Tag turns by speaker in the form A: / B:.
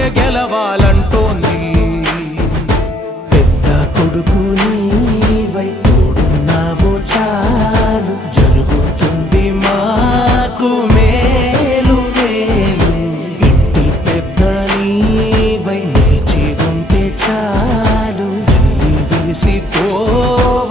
A: గెలవాలంటోంది. పెద్ద కొడుకు నీవై తోడున్నావు చాలు. జరుగుతుంది మాకు మేలు మేలు. ఇంటి పెద్ద నీవై నిలిచి చాలు. వెళ్ళి విరిసి పోవ